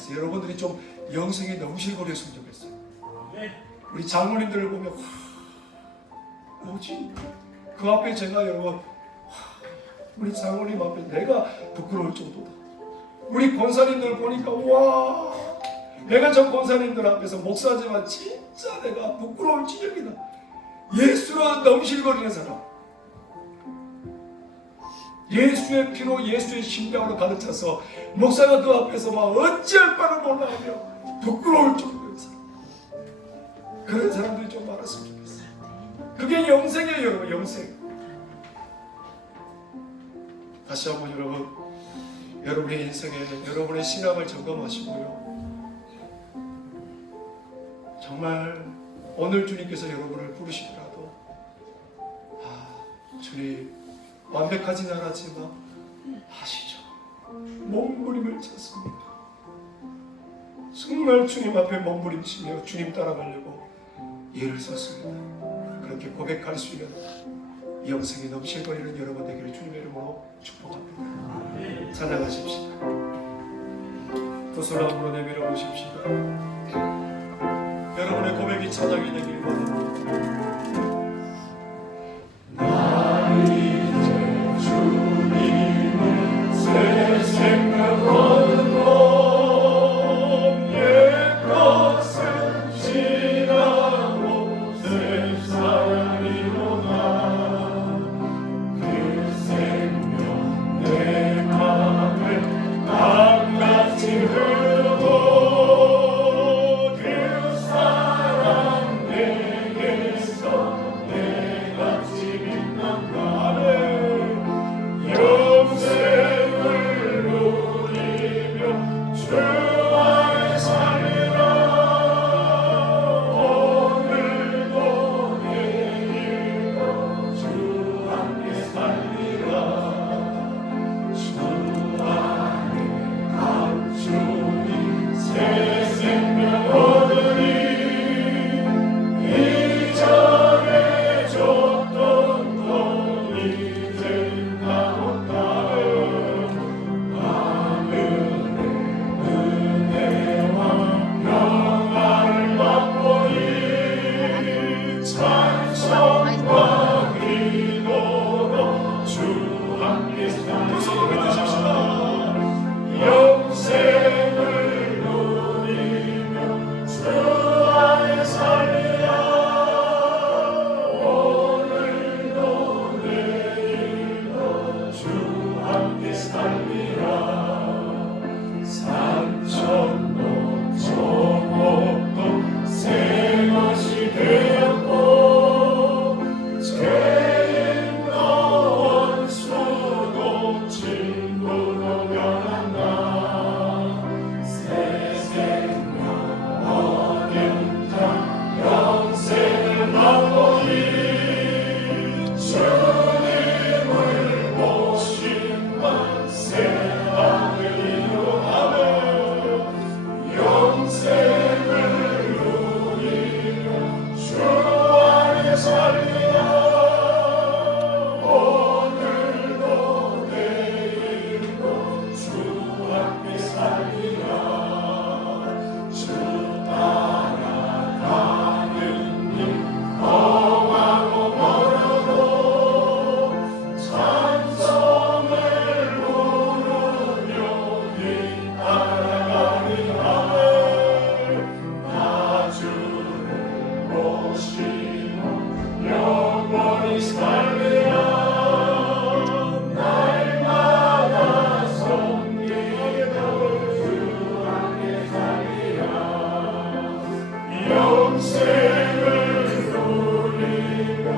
그래서 여러분들이 좀 영성이 넘실거렸으면 좋겠어요. 우리 장모님들을 보면 와, 뭐지? 그 앞에 제가 여러분 와, 우리 장모님 앞에 내가 부끄러울 정도다. 우리 권사님들 보니까 와 내가 저 권사님들 앞에서 목사지만 진짜 내가 부끄러울 지경이다. 예수로 넘실거리는 사람. 예수의 피로 예수의 심장으로 가득 차서 목사가 그 앞에서 막 어찌할 바를 몰라하며 부끄러울 정도의 사람. 그런 사람들이 좀 많았으면 좋겠어요. 그게 영생이에요, 여러분, 영생. 다시 한번 여러분, 여러분의 인생에 여러분의 신앙을 점검하시고요. 정말 오늘 주님께서 여러분을 부르시더라도 아, 주님 완벽하진 않았지만 하시죠. 몸부림을 쳤습니다. 정말 주님 앞에 몸부림치며 주님 따라가려고 예를 썼습니다. 그렇게 고백할 수 있는 영생이 넘실거리는 여러분 되기를 주님의 이름으로 축복합니다. 찬양하십시다. 두 손을 앞으로 내밀어 보십시다. 여러분의 고백이 찬양이 되길 원합니다. 전생을 돌리며